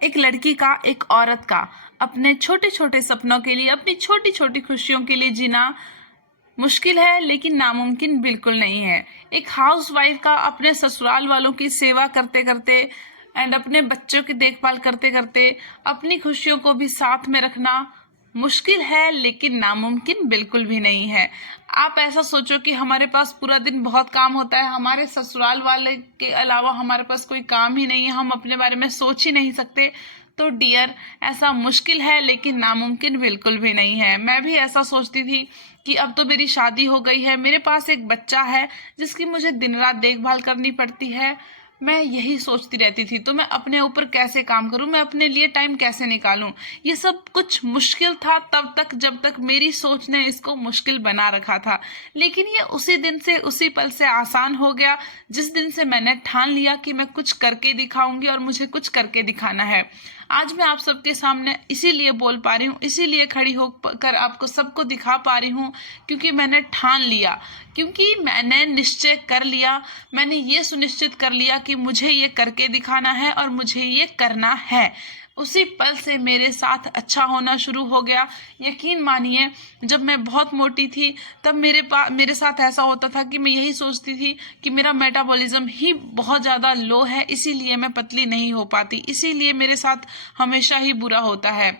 एक लड़की का, एक औरत का अपने छोटे छोटे सपनों के लिए, अपनी छोटी छोटी खुशियों के लिए जीना मुश्किल है, लेकिन नामुमकिन बिल्कुल नहीं है। एक हाउसवाइफ का अपने ससुराल वालों की सेवा करते करते एंड अपने बच्चों की देखभाल करते करते अपनी खुशियों को भी साथ में रखना मुश्किल है, लेकिन नामुमकिन बिल्कुल भी नहीं है। आप ऐसा सोचो कि हमारे पास पूरा दिन बहुत काम होता है, हमारे ससुराल वाले के अलावा हमारे पास कोई काम ही नहीं है, हम अपने बारे में सोच ही नहीं सकते। तो डियर, ऐसा मुश्किल है लेकिन नामुमकिन बिल्कुल भी नहीं है। मैं भी ऐसा सोचती थी कि अब तो मेरी शादी हो गई है, मेरे पास एक बच्चा है जिसकी मुझे दिन रात देखभाल करनी पड़ती है। मैं यही सोचती रहती थी, तो मैं अपने ऊपर कैसे काम करूं, मैं अपने लिए टाइम कैसे निकालूं। ये सब कुछ मुश्किल था तब तक जब तक मेरी सोच ने इसको मुश्किल बना रखा था। लेकिन ये उसी दिन से, उसी पल से आसान हो गया जिस दिन से मैंने ठान लिया कि मैं कुछ करके दिखाऊंगी और मुझे कुछ करके दिखाना है। आज मैं आप सबके सामने इसीलिए बोल पा रही हूँ, इसीलिए खड़ी होकर आपको सबको दिखा पा रही हूँ, क्योंकि मैंने ठान लिया, क्योंकि मैंने निश्चय कर लिया। मैंने ये सुनिश्चित कर लिया कि मुझे ये करके दिखाना है और मुझे ये करना है। उसी पल से मेरे साथ अच्छा होना शुरू हो गया। यकीन मानिए, जब मैं बहुत मोटी थी तब मेरे साथ ऐसा होता था कि मैं यही सोचती थी कि मेरा मेटाबॉलिज्म ही बहुत ज़्यादा लो है, इसीलिए मैं पतली नहीं हो पाती, इसीलिए मेरे साथ हमेशा ही बुरा होता है,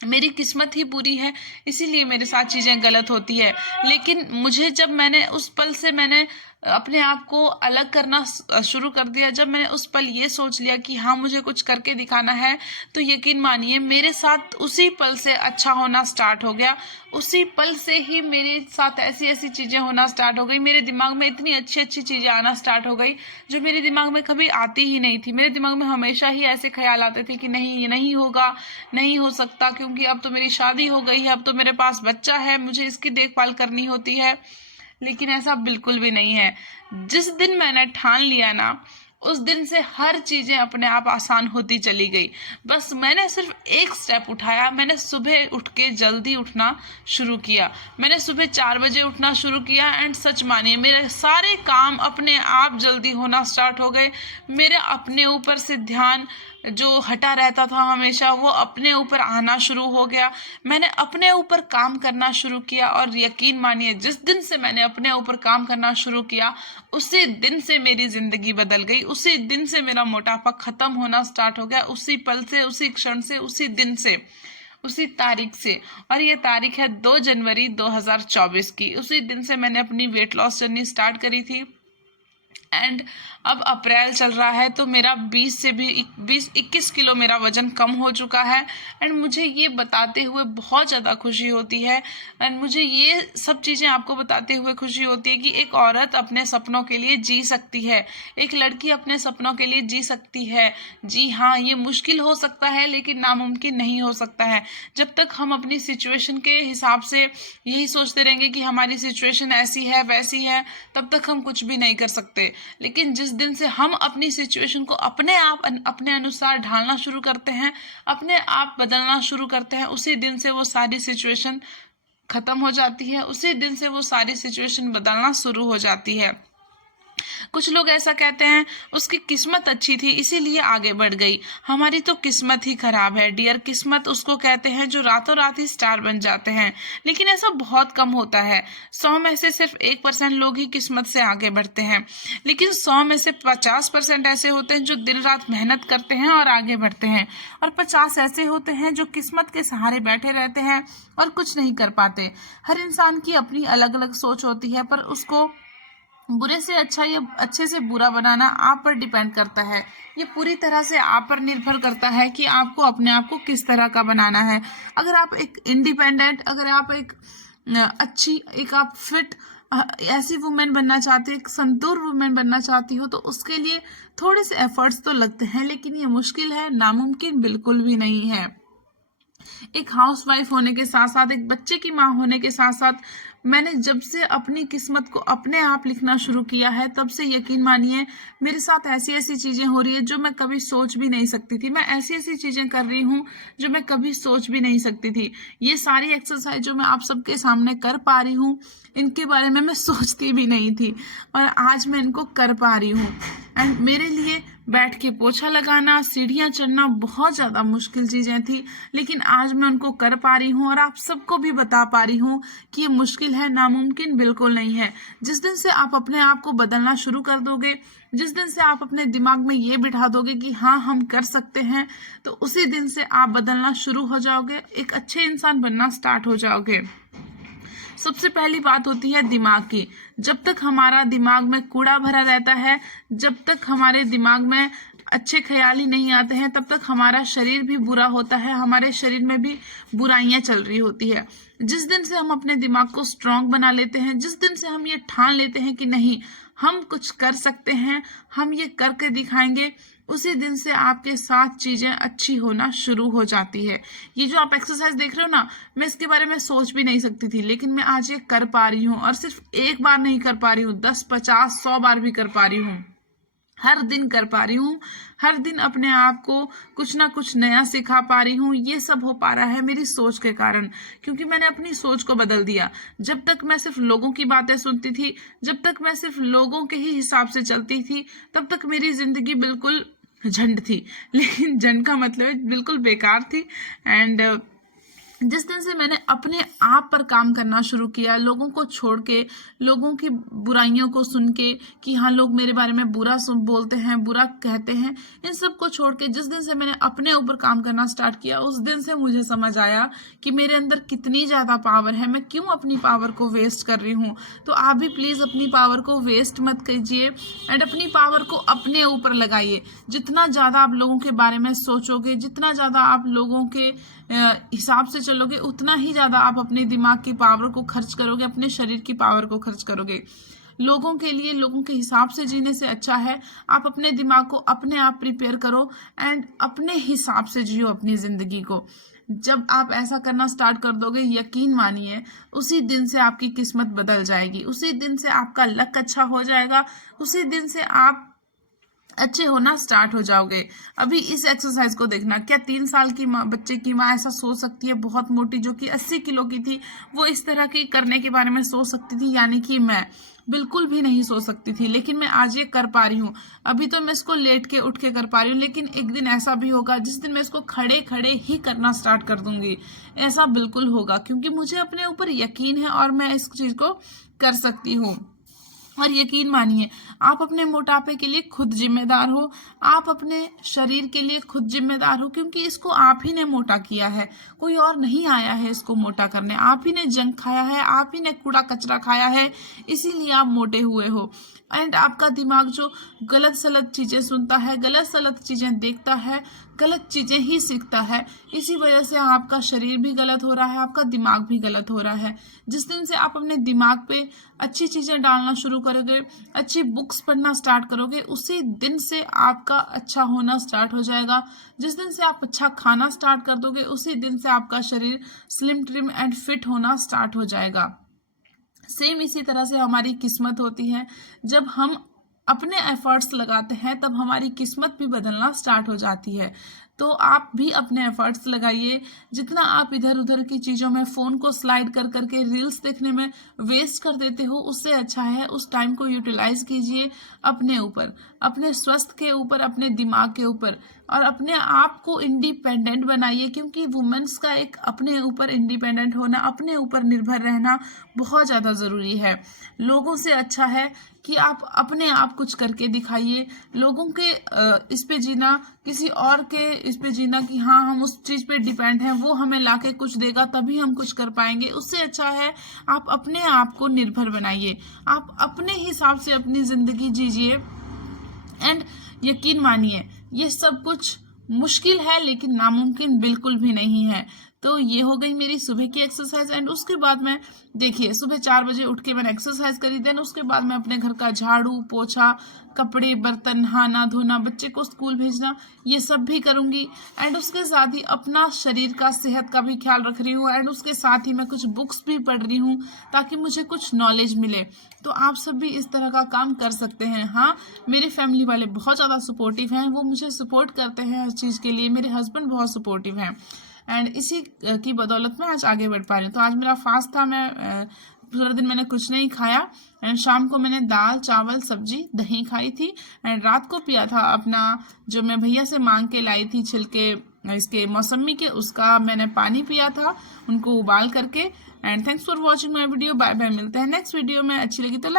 मेरी किस्मत ही बुरी है, इसीलिए मेरे साथ चीज़ें गलत होती है। लेकिन मुझे, जब मैंने उस पल से मैंने अपने आप को अलग करना शुरू कर दिया, जब मैंने उस पल ये सोच लिया कि हाँ मुझे कुछ करके दिखाना है, तो यकीन मानिए मेरे साथ उसी पल से अच्छा होना स्टार्ट हो गया। उसी पल से ही मेरे साथ ऐसी ऐसी चीज़ें होना स्टार्ट हो गई, मेरे दिमाग में इतनी अच्छी अच्छी चीज़ें आना स्टार्ट हो गई जो मेरे दिमाग में कभी आती ही नहीं थी। मेरे दिमाग में हमेशा ही ऐसे ख्याल आते थे कि नहीं, ये नहीं होगा, नहीं हो सकता, क्योंकि अब तो मेरी शादी हो गई है, अब तो मेरे पास बच्चा है, मुझे इसकी देखभाल करनी होती है। लेकिन ऐसा बिल्कुल भी नहीं है। जिस दिन मैंने ठान लिया ना, उस दिन से हर चीजें अपने आप आसान होती चली गई। बस मैंने सिर्फ एक स्टेप उठाया, मैंने सुबह उठ के जल्दी उठना शुरू किया। मैंने सुबह 4 बजे उठना शुरू किया एंड सच मानिए मेरे सारे काम अपने आप जल्दी होना स्टार्ट हो गए। मेरे अपने ऊपर से ध्यान जो हटा रहता था हमेशा, वो अपने ऊपर आना शुरू हो गया। मैंने अपने ऊपर काम करना शुरू किया और यकीन मानिए जिस दिन से मैंने अपने ऊपर काम करना शुरू किया, उसी दिन से मेरी जिंदगी बदल गई। उसी दिन से मेरा मोटापा खत्म होना स्टार्ट हो गया, उसी पल से, उसी क्षण से, उसी दिन से, उसी तारीख से। और ये तारीख है 2 जनवरी 2024 की। उसी दिन से मैंने अपनी वेट लॉस जर्नी स्टार्ट करी थी एंड अब अप्रैल चल रहा है तो मेरा 20 किलो मेरा वजन कम हो चुका है। एंड मुझे ये बताते हुए बहुत ज़्यादा खुशी होती है, एंड मुझे ये सब चीज़ें आपको बताते हुए खुशी होती है कि एक औरत अपने सपनों के लिए जी सकती है, एक लड़की अपने सपनों के लिए जी सकती है। जी हाँ, ये मुश्किल हो सकता है लेकिन नामुमकिन नहीं हो सकता है। जब तक हम अपनी सिचुएशन के हिसाब से यही सोचते रहेंगे कि हमारी सिचुएशन ऐसी है वैसी है, तब तक हम कुछ भी नहीं कर सकते। लेकिन जिस दिन से हम अपनी सिचुएशन को अपने आप अपने अनुसार ढालना शुरू करते हैं, अपने आप बदलना शुरू करते हैं, उसी दिन से वो सारी सिचुएशन खत्म हो जाती है, उसी दिन से वो सारी सिचुएशन बदलना शुरू हो जाती है। कुछ लोग ऐसा कहते हैं उसकी किस्मत अच्छी थी इसीलिए आगे बढ़ गई। हमारी तो किस्मत ही खराब है डियर। किस्मत उसको कहते हैं जो रातों रात ही स्टार बन जाते हैं, लेकिन ऐसा बहुत कम होता है। 100 में से सिर्फ 1% लोग ही किस्मत से आगे बढ़ते हैं, लेकिन 100 में से 50% ऐसे होते हैं जो दिन रात मेहनत करते हैं और आगे बढ़ते हैं, और 50 ऐसे होते हैं जो किस्मत के सहारे बैठे रहते हैं और कुछ नहीं कर पाते। हर इंसान की अपनी अलग अलग सोच होती है, पर उसको बुरे से अच्छा या अच्छे से बुरा बनाना आप पर डिपेंड करता है। ये पूरी तरह से आप पर निर्भर करता है कि आपको अपने आप को किस तरह का बनाना है। अगर आप एक इंडिपेंडेंट, अगर आप एक अच्छी, एक आप फिट ऐसी वुमेन बनना चाहते हो, एक संतुर वुमेन बनना चाहती हो, तो उसके लिए थोड़े से एफर्ट्स तो लगते हैं, लेकिन ये मुश्किल है, नामुमकिन बिल्कुल भी नहीं है। एक हाउसवाइफ होने के साथ साथ, एक बच्चे की माँ होने के साथ साथ, मैंने जब से अपनी किस्मत को अपने आप लिखना शुरू किया है, तब से यकीन मानिए मेरे साथ ऐसी ऐसी चीज़ें हो रही है जो मैं कभी सोच भी नहीं सकती थी। मैं ऐसी ऐसी चीज़ें कर रही हूँ जो मैं कभी सोच भी नहीं सकती थी। ये सारी एक्सरसाइज जो मैं आप सबके सामने कर पा रही हूँ, इनके बारे में मैं सोचती भी नहीं थी, और आज मैं इनको कर पा रही हूँ। एंड मेरे लिए बैठ के पोछा लगाना, सीढ़ियाँ चढ़ना बहुत ज़्यादा मुश्किल चीज़ें थी, लेकिन आज मैं उनको कर पा रही हूँ और आप सबको भी बता पा रही हूँ कि ये मुश्किल है, नामुमकिन बिल्कुल नहीं है। जिस दिन से आप अपने आप को बदलना शुरू कर दोगे, जिस दिन से आप अपने दिमाग में ये बिठा दोगे कि हाँ हम कर सकते हैं, तो उसी दिन से आप बदलना शुरू हो जाओगे, एक अच्छे इंसान बनना स्टार्ट हो जाओगे। सबसे पहली बात होती है दिमाग की। जब तक हमारा दिमाग में कूड़ा भरा रहता है, जब तक हमारे दिमाग में अच्छे ख्याल ही नहीं आते हैं, तब तक हमारा शरीर भी बुरा होता है, हमारे शरीर में भी बुराइयां चल रही होती है। जिस दिन से हम अपने दिमाग को स्ट्रांग बना लेते हैं, जिस दिन से हम ये ठान लेते हैं कि नहीं हम कुछ कर सकते हैं, हम ये करके दिखाएंगे, उसी दिन से आपके साथ चीजें अच्छी होना शुरू हो जाती है। ये जो आप एक्सरसाइज देख रहे हो ना, मैं इसके बारे में सोच भी नहीं सकती थी, लेकिन मैं आज ये कर पा रही हूँ। और सिर्फ एक बार नहीं कर पा रही हूँ, 10, 50, 100 बार भी कर पा रही हूँ। हर दिन कर पा रही हूँ, हर दिन अपने आप को कुछ ना कुछ नया सिखा पा रही हूँ। ये सब हो पा रहा है मेरी सोच के कारण, क्योंकि मैंने अपनी सोच को बदल दिया। जब तक मैं सिर्फ लोगों की बातें सुनती थी, जब तक मैं सिर्फ लोगों के ही हिसाब से चलती थी, तब तक मेरी जिंदगी बिल्कुल झंड थी। लेकिन झंड का मतलब है बिल्कुल बेकार थी। एंड जिस दिन से मैंने अपने आप पर काम करना शुरू किया, लोगों को छोड़ के, लोगों की बुराइयों को सुन के कि हाँ लोग मेरे बारे में बुरा बोलते हैं, बुरा कहते हैं, इन सब को छोड़ के जिस दिन से मैंने अपने ऊपर काम करना स्टार्ट किया, उस दिन से मुझे समझ आया कि मेरे अंदर कितनी ज़्यादा पावर है, मैं क्यों अपनी पावर को वेस्ट कर रही हूँ। तो आप भी प्लीज़ अपनी पावर को वेस्ट मत कीजिए एंड अपनी पावर को अपने ऊपर लगाइए। जितना ज़्यादा आप लोगों के बारे में सोचोगे, जितना ज़्यादा आप लोगों के हिसाब से चलोगे, उतना ही ज्यादा आप अपने दिमाग की पावर को खर्च करोगे, अपने शरीर की पावर को खर्च करोगे। लोगों के लिए, लोगों के हिसाब से जीने से अच्छा है आप अपने दिमाग को अपने आप प्रिपेयर करो एंड अपने हिसाब से जियो अपनी जिंदगी को। जब आप ऐसा करना स्टार्ट कर दोगे, यकीन मानिए उसी दिन से आपकी किस्मत बदल जाएगी, उसी दिन से आपका लक अच्छा हो जाएगा, उसी दिन से आप अच्छे होना स्टार्ट हो जाओगे। अभी इस एक्सरसाइज को देखना, क्या 3 साल की बच्चे की माँ ऐसा सोच सकती है, बहुत मोटी जो कि 80 किलो की थी, वो इस तरह की करने के बारे में सोच सकती थी? यानी कि मैं बिल्कुल भी नहीं सोच सकती थी, लेकिन मैं आज ये कर पा रही हूँ। अभी तो मैं इसको लेट के उठ के कर पा रही हूँ, लेकिन एक दिन ऐसा भी होगा जिस दिन मैं इसको खड़े खड़े ही करना स्टार्ट कर दूंगी। ऐसा बिल्कुल होगा, क्योंकि मुझे अपने ऊपर यकीन है और मैं इस चीज को कर सकती हूँ। और यकीन मानिए आप अपने मोटापे के लिए खुद जिम्मेदार हो, आप अपने शरीर के लिए खुद जिम्मेदार हो, क्योंकि इसको आप ही ने मोटा किया है, कोई और नहीं आया है इसको मोटा करने। आप ही ने जंक खाया है, आप ही ने कूड़ा कचरा खाया है, इसीलिए आप मोटे हुए हो। एंड आपका दिमाग जो गलत सलत चीजें सुनता है, गलत सलत चीजें देखता है, गलत चीजें ही सीखता है, इसी वजह से आपका शरीर भी गलत हो रहा है, आपका दिमाग भी गलत हो रहा है। जिस दिन से आप अपने दिमाग पे अच्छी चीजें डालना शुरू करोगे, अच्छी बुक्स पढ़ना स्टार्ट करोगे, उसी दिन से आपका अच्छा होना स्टार्ट हो जाएगा। जिस दिन से आप अच्छा खाना स्टार्ट कर दोगे, उसी दिन से आपका शरीर स्लिम ट्रिम एंड फिट होना स्टार्ट हो जाएगा। सेम इसी तरह से हमारी किस्मत होती है। जब हम अपने एफर्ट्स लगाते हैं, तब हमारी किस्मत भी बदलना स्टार्ट हो जाती है। तो आप भी अपने एफर्ट्स लगाइए। जितना आप इधर उधर की चीज़ों में, फ़ोन को स्लाइड कर करके रील्स देखने में वेस्ट कर देते हो, उससे अच्छा है उस टाइम को यूटिलाइज कीजिए अपने ऊपर, अपने स्वास्थ्य के ऊपर, अपने दिमाग के ऊपर, और अपने आप को इंडिपेंडेंट बनाइए। क्योंकि वुमेन्स का एक अपने ऊपर इंडिपेंडेंट होना, अपने ऊपर निर्भर रहना बहुत ज़्यादा ज़रूरी है। लोगों से अच्छा है कि आप अपने आप कुछ करके दिखाइए। लोगों के इस पे जीना, किसी और के इस पे जीना कि हाँ हम उस चीज़ पे डिपेंड हैं, वो हमें लाके कुछ देगा तभी हम कुछ कर पाएंगे, उससे अच्छा है आप अपने आप को निर्भर बनाइए, आप अपने हिसाब से अपनी ज़िंदगी जीजिए। एंड यकीन मानिए ये सब कुछ मुश्किल है, लेकिन नामुमकिन बिल्कुल भी नहीं है। तो ये हो गई मेरी सुबह की एक्सरसाइज। एंड उसके बाद मैं, देखिए, सुबह 4 बजे उठ के मैंने एक्सरसाइज करी, देन उसके बाद मैं अपने घर का झाड़ू पोछा, कपड़े बर्तन, नहाना धोना, बच्चे को स्कूल भेजना, ये सब भी करूंगी। एंड उसके साथ ही अपना शरीर का, सेहत का भी ख्याल रख रही हूँ। एंड उसके साथ ही मैं कुछ बुक्स भी पढ़ रही हूँ ताकि मुझे कुछ नॉलेज मिले। तो आप सब भी इस तरह का काम कर सकते हैं। हाँ, मेरे फैमिली वाले बहुत ज़्यादा सपोर्टिव हैं, वो मुझे सपोर्ट करते हैं हर चीज़ के लिए। मेरे हस्बैंड बहुत सपोर्टिव हैं एंड इसी की बदौलत मैं आज आगे बढ़ पा रही हूँ। तो आज मेरा फास्ट था, मैं पूरा दिन मैंने कुछ नहीं खाया एंड शाम को मैंने दाल चावल सब्जी दही खाई थी एंड रात को पिया था अपना जो मैं भैया से मांग के लाई थी छिलके इसके मौसमी के, उसका मैंने पानी पिया था उनको उबाल करके। And thanks for watching my video. Bye bye, मिलते हैं नेक्स्ट वीडियो में। अच्छी लगी तो